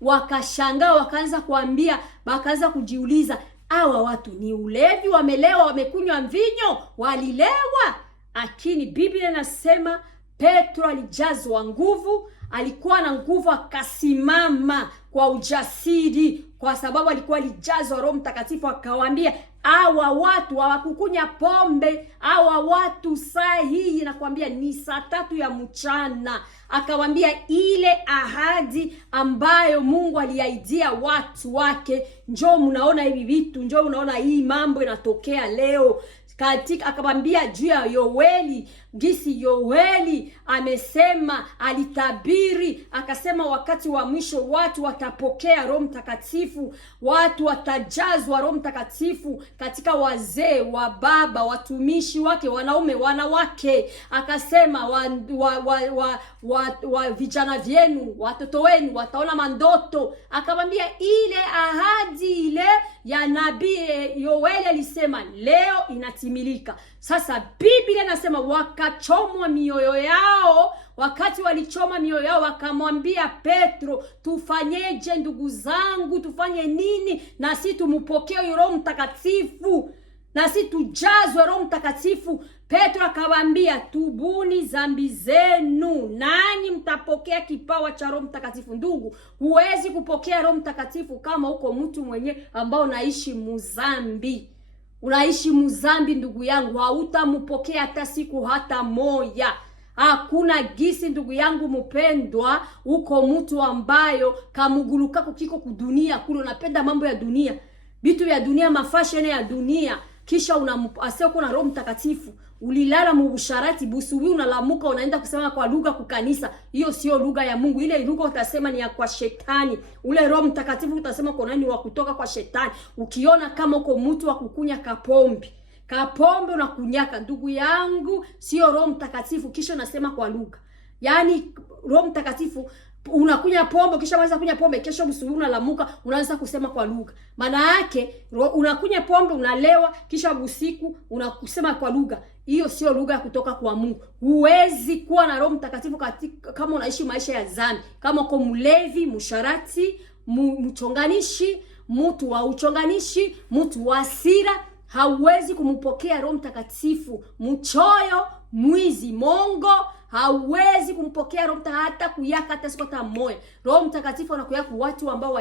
Wakashangaa, wakaanza kujiuliza, hawa watu ni ulevi, wamelewa, wamekunywa mvinyo, walilewa? Lakini Biblia inasema Petro alijazwa nguvu, alikuwa na nguvu, akasimama kwa ujasiri, kwa sababu alikuwa alijazwa Roho Mtakatifu. Akawaambia, hawa watu hawakukunya pombe, hawa watu saa hii nakwambia ni saa 3 ya mchana. Akawaambia ile ahadi ambayo Mungu aliahidia watu wake, njoo mnaona hivi vitu, njoo unaona hii mambo inatokea leo. Akamwambia juu ya Yoeli, gisi Yoeli amesema, alitabiri, akasema wakati wa mwisho watu watapokea Roho Mtakatifu, watu watajazwa Roho Mtakatifu katika wazee, wa baba, watumishi wake, wanaume, wanawake. Akasema vijana vyenu, watoto wenu wataona mandoto. Akamwambia ile ahadi ile ya nabii Yoeli alisema leo inatimilika. Sasa Biblia inasema wakachomwa mioyo yao. Wakati walichoma mioyo yao, wakamwambia Petro, tufanyeje ndugu zangu, tufanye nini na si tumupokee Roho Mtakatifu, na si tujazwe Roho Mtakatifu? Petro akawaambia, tubuni dhambi zenu nanyi mtapokea kipawa cha Roho Mtakatifu. Ndugu, huwezi kupokea Roho Mtakatifu kama uko mtu mwenye ambao unaishi muzambi. Unaishi muzambi ndugu yangu, hautampokea hata siku hata moja. Hakuna gisi ndugu yangu mpendwa, uko mtu ambayo kamugulu kako kiko kudunia kule, unapenda mambo ya dunia, vitu vya dunia, mafashene ya dunia, kisha unasema kuna Roho Mtakatifu. Ulilala mubusharati, busubi unalamuka unaenda kusema kwa lugha kukanisa. Hiyo sio lugha ya Mungu. Ile lugha utasema ni ya kwa shetani. Ule Roho Mtakatifu utasema kwa nani, wa kutoka kwa shetani. Ukiona kama uko mtu wa kukunya kapombe unakunyaka, ndugu yangu, sio Roho Mtakatifu. Kisha unasema kwa lugha. Yaani Roho Mtakatifu, unakunya pombe, kisha unaweza kunya pombe, kesho busubuhi unalamuka unaanza kusema kwa lugha. Maana yake unakunya pombe, unalewa, kisha busiku unakusema kwa lugha. Hiyo sio lugha ya kutoka kwa Mungu. Huwezi kuwa na Roho Mtakatifu kama unaishi maisha ya dhambi, kama uko mlevi, msharati, mchonganishi, mtu wa uchonganishi, mtu wa hasira. Hauwezi kumpokea Roho Mtakatifu. Mchoyo, mwizi, mongo, hauwezi kumpokea Roho Mtakatifu hata kuyaka hata siku hata moja. Roho Mtakatifu anakuya kwa watu ambao